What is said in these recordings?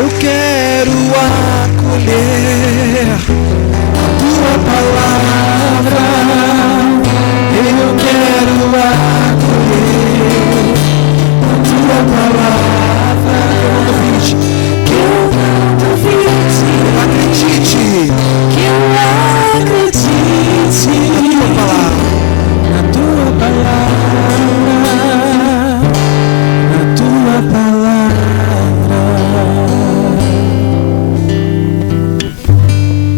Eu quero acolher a tua palavra. Eu quero acolher a tua palavra. Que eu não duvide, acredite, que eu acredite na tua palavra, na tua palavra.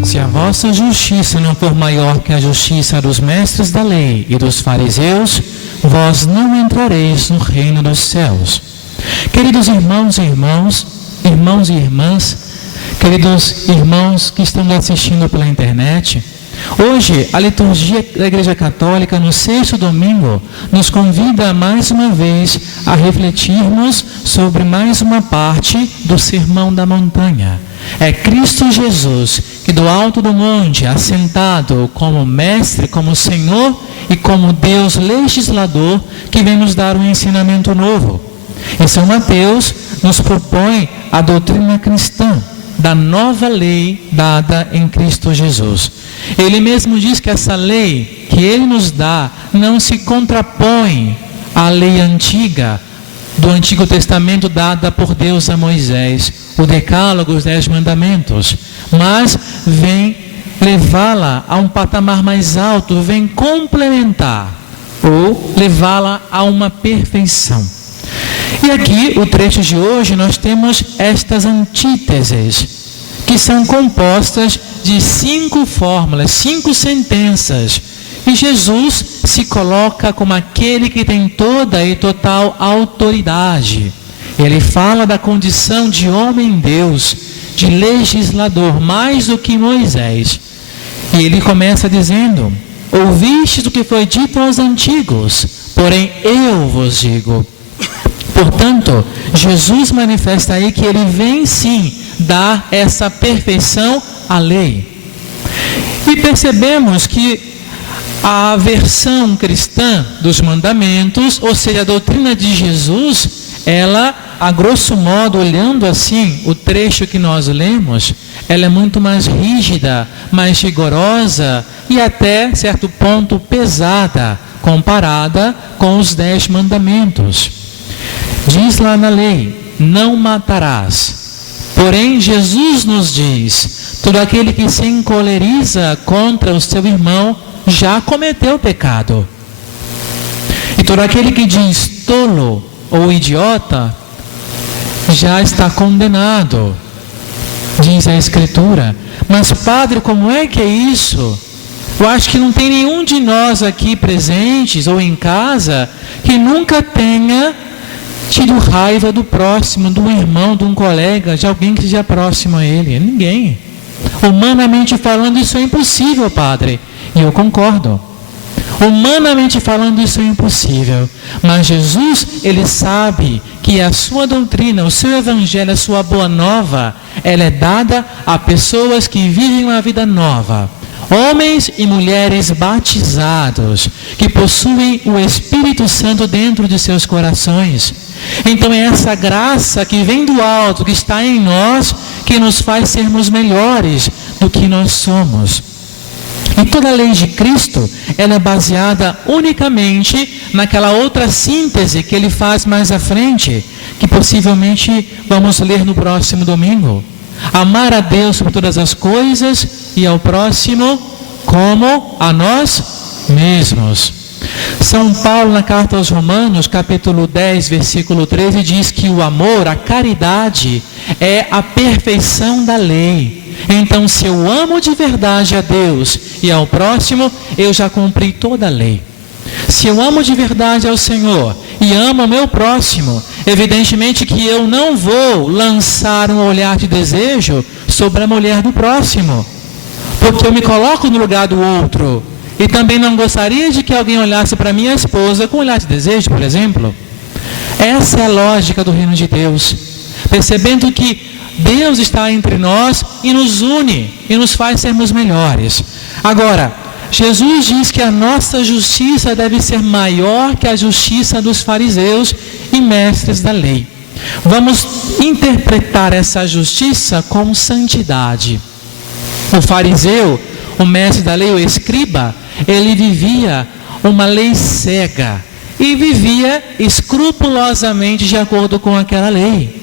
Se a vossa justiça não for maior que a justiça dos mestres da lei e dos fariseus, vós não entrareis no reino dos céus. Queridos irmãos e irmãs, queridos irmãos que estão assistindo pela internet, hoje a liturgia da Igreja Católica, no 6º domingo, nos convida mais uma vez a refletirmos sobre mais uma parte do Sermão da Montanha. É Cristo Jesus que do alto do monte, assentado como Mestre, como Senhor e como Deus legislador, que vem nos dar um ensinamento novo. E São Mateus nos propõe a doutrina cristã da nova lei dada em Cristo Jesus. Ele mesmo diz que essa lei que Ele nos dá não se contrapõe à lei antiga, do Antigo Testamento dada por Deus a Moisés, o Decálogo, os 10 Mandamentos, mas vem levá-la a um patamar mais alto, vem complementar ou levá-la a uma perfeição. E aqui, o trecho de hoje, nós temos estas antíteses, que são compostas de 5 fórmulas, 5 sentenças. E Jesus se coloca como aquele que tem toda e total autoridade. Ele fala da condição de homem-deus, de legislador, mais do que Moisés. E ele começa dizendo: ouvistes o que foi dito aos antigos, porém eu vos digo. Portanto, Jesus manifesta aí que ele vem sim dar essa perfeição à lei. E percebemos que a versão cristã dos mandamentos, ou seja, a doutrina de Jesus, ela, a grosso modo, olhando assim o trecho que nós lemos, ela é muito mais rígida, mais rigorosa e até certo ponto pesada, comparada com os 10 mandamentos. Diz lá na lei: não matarás. Porém, Jesus nos diz: todo aquele que se encoleriza contra o seu irmão já cometeu pecado. E todo aquele que diz tolo ou idiota já está condenado, diz a Escritura. Mas, padre, como é que é isso? Eu acho que não tem nenhum de nós aqui presentes ou em casa que nunca tenha tido raiva do próximo, do irmão, de um colega, de alguém que seja próximo a ele. Ninguém. Humanamente falando, isso é impossível, padre. E eu concordo. Humanamente falando, isso é impossível. Mas Jesus, ele sabe que a sua doutrina, o seu evangelho, a sua boa nova, ela é dada a pessoas que vivem uma vida nova. Homens e mulheres batizados, que possuem o Espírito Santo dentro de seus corações. Então é essa graça que vem do alto, que está em nós, que nos faz sermos melhores do que nós somos. E toda a lei de Cristo, ela é baseada unicamente naquela outra síntese que ele faz mais à frente, que possivelmente vamos ler no próximo domingo. Amar a Deus sobre todas as coisas e ao próximo como a nós mesmos. São Paulo, na carta aos Romanos, capítulo 10, versículo 13, diz que o amor, a caridade, é a perfeição da lei. Então, se eu amo de verdade a Deus e ao próximo, eu já cumpri toda a lei. Se eu amo de verdade ao Senhor e amo ao meu próximo, evidentemente que eu não vou lançar um olhar de desejo sobre a mulher do próximo, porque eu me coloco no lugar do outro. E também não gostaria de que alguém olhasse para minha esposa com um olhar de desejo, por exemplo. Essa é a lógica do reino de Deus. Percebendo que Deus está entre nós e nos une e nos faz sermos melhores. Agora, Jesus diz que a nossa justiça deve ser maior que a justiça dos fariseus e mestres da lei. vamos interpretar essa justiça como santidade. O fariseu, o mestre da lei, o escriba, ele vivia uma lei cega e vivia escrupulosamente de acordo com aquela lei.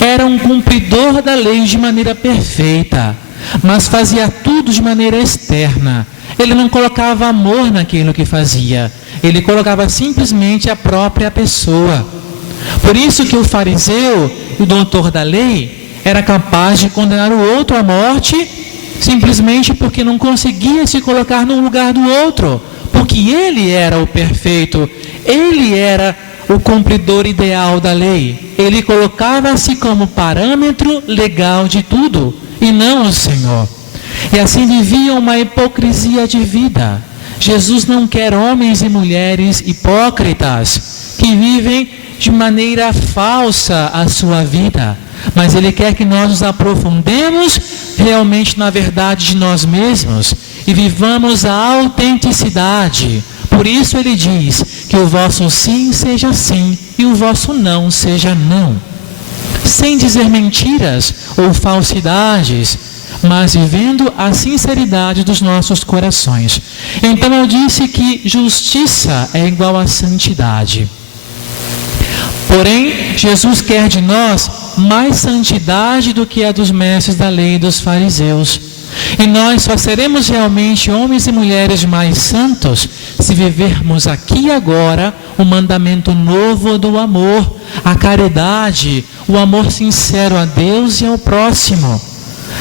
Era um cumpridor da lei de maneira perfeita, mas fazia tudo de maneira externa. Ele não colocava amor naquilo que fazia, ele colocava simplesmente a própria pessoa. Por isso que o fariseu, o doutor da lei, era capaz de condenar o outro à morte, simplesmente porque não conseguia se colocar no lugar do outro, porque ele era o perfeito, ele era o cumpridor ideal da lei. Ele colocava-se como parâmetro legal de tudo, e não o Senhor. E assim viviam uma hipocrisia de vida. Jesus não quer homens e mulheres hipócritas, que vivem de maneira falsa a sua vida, mas Ele quer que nós nos aprofundemos realmente na verdade de nós mesmos e vivamos a autenticidade. Por isso Ele diz que o vosso sim seja sim e o vosso não seja não, sem dizer mentiras ou falsidades, mas vivendo a sinceridade dos nossos corações. Então eu disse que justiça é igual a santidade. Porém, Jesus quer de nós mais santidade do que a dos mestres da lei e dos fariseus. E nós só seremos realmente homens e mulheres mais santos se vivermos aqui e agora o mandamento novo do amor, a caridade, o amor sincero a Deus e ao próximo.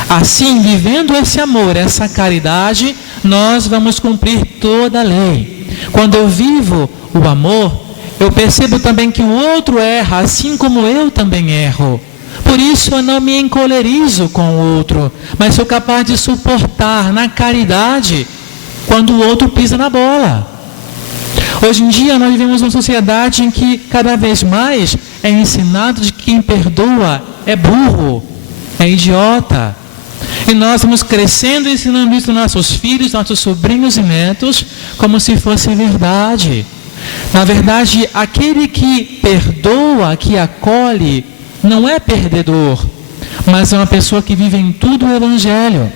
Assim, vivendo esse amor, essa caridade, nós vamos cumprir toda a lei. Quando eu vivo o amor, eu percebo também que o outro erra, assim como eu também erro. Por isso eu não me encolerizo com o outro, mas sou capaz de suportar na caridade quando o outro pisa na bola. Hoje em dia nós vivemos uma sociedade em que cada vez mais é ensinado de que quem perdoa é burro, é idiota. E nós vamos crescendo ensinando isso aos nossos filhos, nossos sobrinhos e netos, como se fosse verdade. Na verdade, aquele que perdoa, que acolhe, não é perdedor, mas é uma pessoa que vive em tudo o Evangelho.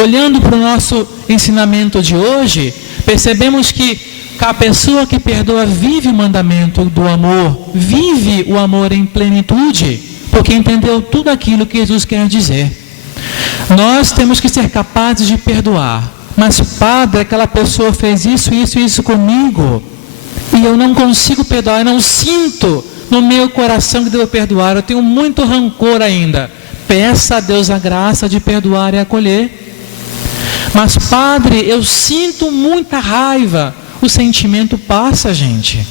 Olhando para o nosso ensinamento de hoje, percebemos que a pessoa que perdoa vive o mandamento do amor, vive o amor em plenitude, porque entendeu tudo aquilo que Jesus quer dizer. Nós temos que ser capazes de perdoar. Mas padre, aquela pessoa fez isso, isso e isso comigo, e eu não consigo perdoar, eu não sinto no meu coração que devo perdoar, eu tenho muito rancor ainda. Peça a Deus a graça de perdoar e acolher. Mas padre, eu sinto muita raiva. O sentimento passa, gente.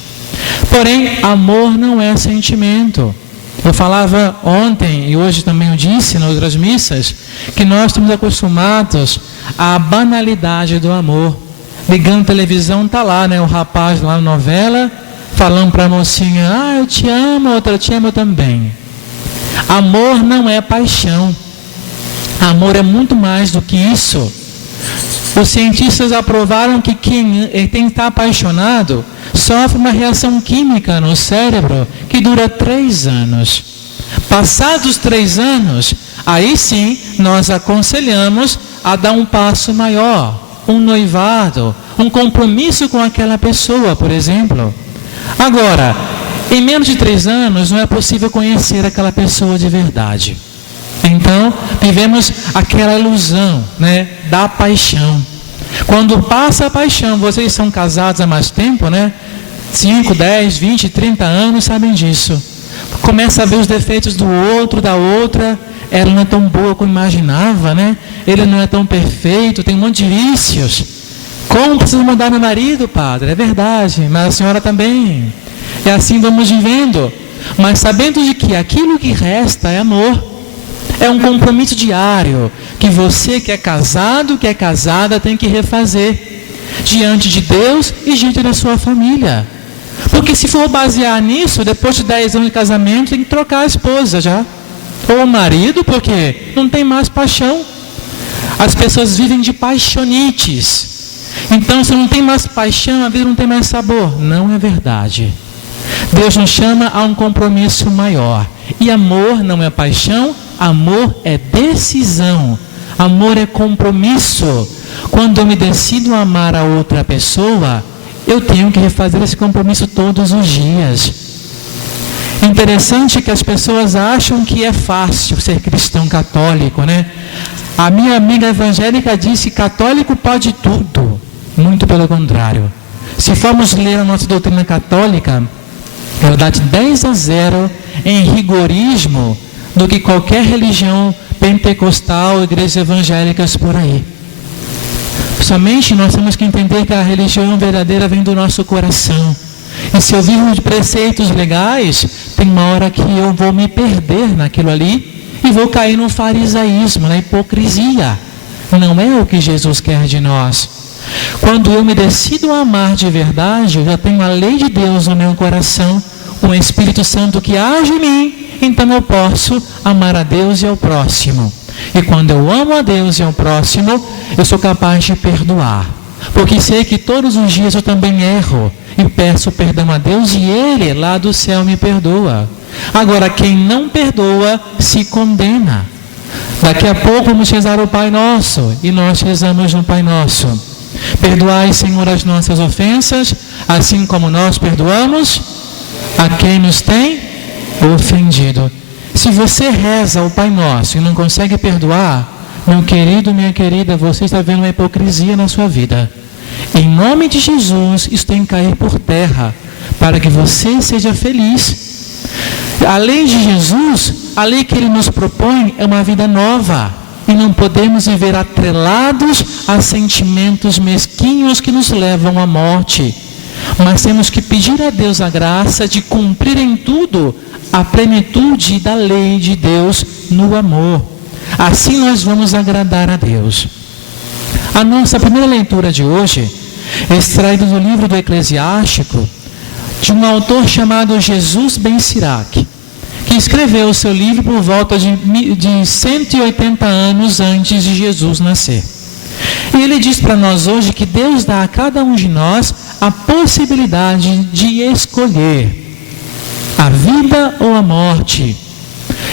Porém, amor não é sentimento. Eu falava ontem, e hoje também eu disse nas outras missas, que nós estamos acostumados à banalidade do amor. Ligando a televisão, está lá, né, o rapaz lá na novela, falando para a mocinha, eu te amo, outra, eu te amo também. Amor não é paixão. Amor é muito mais do que isso. Os cientistas aprovaram que quem está apaixonado sofre uma reação química no cérebro que dura 3 anos. Passados 3 anos, aí sim nós aconselhamos a dar um passo maior, um noivado, um compromisso com aquela pessoa, por exemplo. Agora, em menos de 3 anos não é possível conhecer aquela pessoa de verdade. Então, vivemos aquela ilusão, né, da paixão. Quando passa a paixão, vocês são casados há mais tempo, né? 5, 10, 20, 30 anos, sabem disso. Começa a ver os defeitos do outro, da outra. Ela não é tão boa como imaginava, né? Ele não é tão perfeito, tem um monte de vícios. Como precisa mudar meu marido, padre? É verdade, mas a senhora também. E assim vamos vivendo. Mas sabendo de que aquilo que resta é amor. É um compromisso diário que você que é casado, que é casada, tem que refazer diante de Deus e diante da sua família. Porque se for basear nisso, depois de 10 anos de casamento, tem que trocar a esposa já. Ou o marido, porque não tem mais paixão. As pessoas vivem de paixonites. Então, se não tem mais paixão, a vida não tem mais sabor. Não é verdade. Deus nos chama a um compromisso maior. E amor não é paixão, amor é decisão. Amor é compromisso. Quando eu me decido a amar a outra pessoa, eu tenho que refazer esse compromisso todos os dias. Interessante que as pessoas acham que é fácil ser cristão católico, né? A minha amiga evangélica disse que católico pode tudo. Muito pelo contrário. Se formos ler a nossa doutrina católica, ela dá de 10-0 em rigorismo do que qualquer religião pentecostal, igrejas evangélicas por aí. Somente nós temos que entender que a religião verdadeira vem do nosso coração. E se eu vivo de preceitos legais, tem uma hora que eu vou me perder naquilo ali e vou cair no farisaísmo, na hipocrisia. Não é o que Jesus quer de nós. Quando eu me decido a amar de verdade, eu já tenho a lei de Deus no meu coração, um Espírito Santo que age em mim, então eu posso amar a Deus e ao próximo. E quando eu amo a Deus e ao próximo, eu sou capaz de perdoar. Porque sei que todos os dias eu também erro e peço perdão a Deus e Ele lá do céu me perdoa. Agora, quem não perdoa se condena. Daqui a pouco vamos rezar o Pai Nosso e nós rezamos no Pai Nosso. Perdoai, Senhor, as nossas ofensas, assim como nós perdoamos a quem nos tem ofendido. Se você reza o Pai Nosso e não consegue perdoar, meu querido, minha querida, você está vendo uma hipocrisia na sua vida. Em nome de Jesus, isso tem que cair por terra, para que você seja feliz. A lei de Jesus, a lei que Ele nos propõe é uma vida nova. E não podemos viver atrelados a sentimentos mesquinhos que nos levam à morte. Mas temos que pedir a Deus a graça de cumprir em tudo a plenitude da lei de Deus no amor. Assim nós vamos agradar a Deus. A nossa primeira leitura de hoje é extraída do livro do Eclesiástico, de um autor chamado Jesus Ben Sirac, que escreveu o seu livro por volta de 180 anos antes de Jesus nascer. E ele diz para nós hoje que Deus dá a cada um de nós a possibilidade de escolher a vida ou a morte.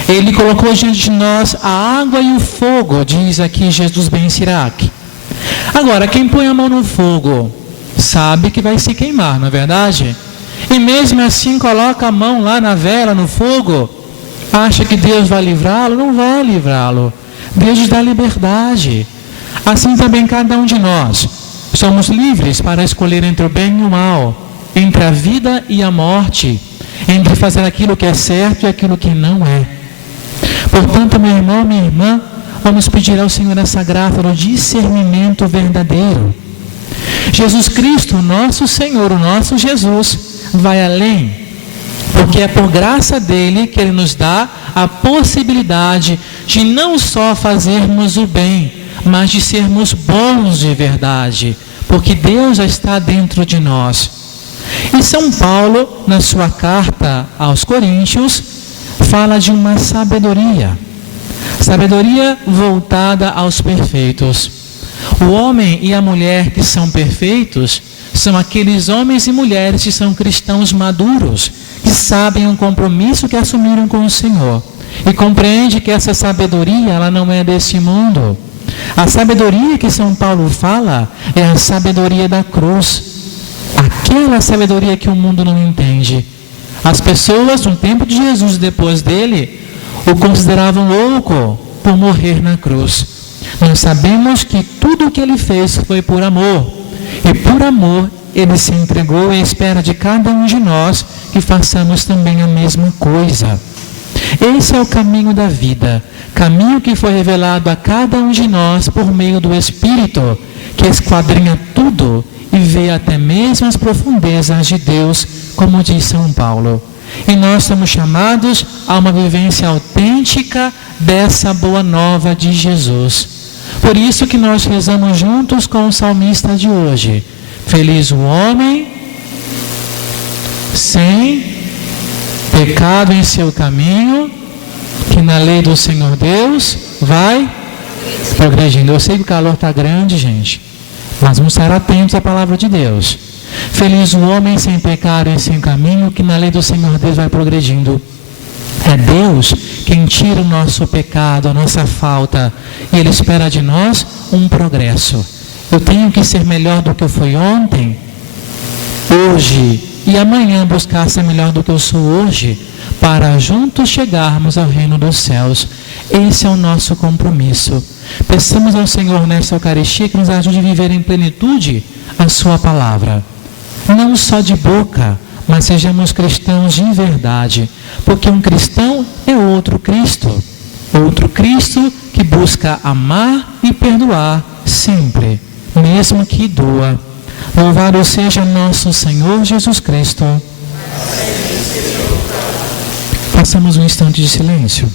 Ele colocou diante de nós a água e o fogo, diz aqui Jesus Ben Sirac. Agora, quem põe a mão no fogo sabe que vai se queimar, não é verdade? E mesmo assim coloca a mão lá na vela, no fogo, acha que Deus vai livrá-lo? Não vai livrá-lo. Deus nos dá liberdade. Assim também cada um de nós somos livres para escolher entre o bem e o mal, entre a vida e a morte, entre fazer aquilo que é certo e aquilo que não é. Portanto, meu irmão, minha irmã, vamos pedir ao Senhor essa graça do discernimento verdadeiro. Jesus Cristo, nosso Senhor, o nosso Jesus, vai além, porque é por graça dele que Ele nos dá a possibilidade de não só fazermos o bem, mas de sermos bons de verdade, porque Deus já está dentro de nós. E São Paulo, na sua carta aos Coríntios, fala de uma sabedoria voltada aos perfeitos. O homem e a mulher que são perfeitos são aqueles homens e mulheres que são cristãos maduros, que sabem o compromisso que assumiram com o Senhor e compreendem que essa sabedoria ela não é desse mundo. A sabedoria que São Paulo fala é a sabedoria da cruz, aquela sabedoria que o mundo não entende. As pessoas no tempo de Jesus e depois dele o consideravam louco por morrer na cruz. Nós sabemos que tudo o que ele fez foi por amor, e por amor ele se entregou e espera de cada um de nós que façamos também a mesma coisa. Esse é o caminho da vida, caminho que foi revelado a cada um de nós por meio do Espírito, que esquadrinha tudo e vê até mesmo as profundezas de Deus, como diz São Paulo. E nós somos chamados a uma vivência autêntica dessa boa nova de Jesus. Por isso que nós rezamos juntos com o salmista de hoje. Feliz o homem sem pecado em seu caminho, que na lei do Senhor Deus vai progredindo. Eu sei que o calor está grande, gente, mas vamos estar atentos à palavra de Deus. Feliz o homem sem pecado e sem caminho, que na lei do Senhor Deus vai progredindo. É Deus quem tira o nosso pecado, a nossa falta, e Ele espera de nós um progresso. Eu tenho que ser melhor do que eu fui ontem, hoje e amanhã buscar ser melhor do que eu sou hoje, para juntos chegarmos ao reino dos céus. Esse é o nosso compromisso. Peçamos ao Senhor nesta Eucaristia que nos ajude a viver em plenitude a sua palavra. Não só de boca, mas sejamos cristãos de verdade, porque um cristão é outro Cristo que busca amar e perdoar sempre, mesmo que doa. Louvado seja nosso Senhor Jesus Cristo. Façamos um instante de silêncio.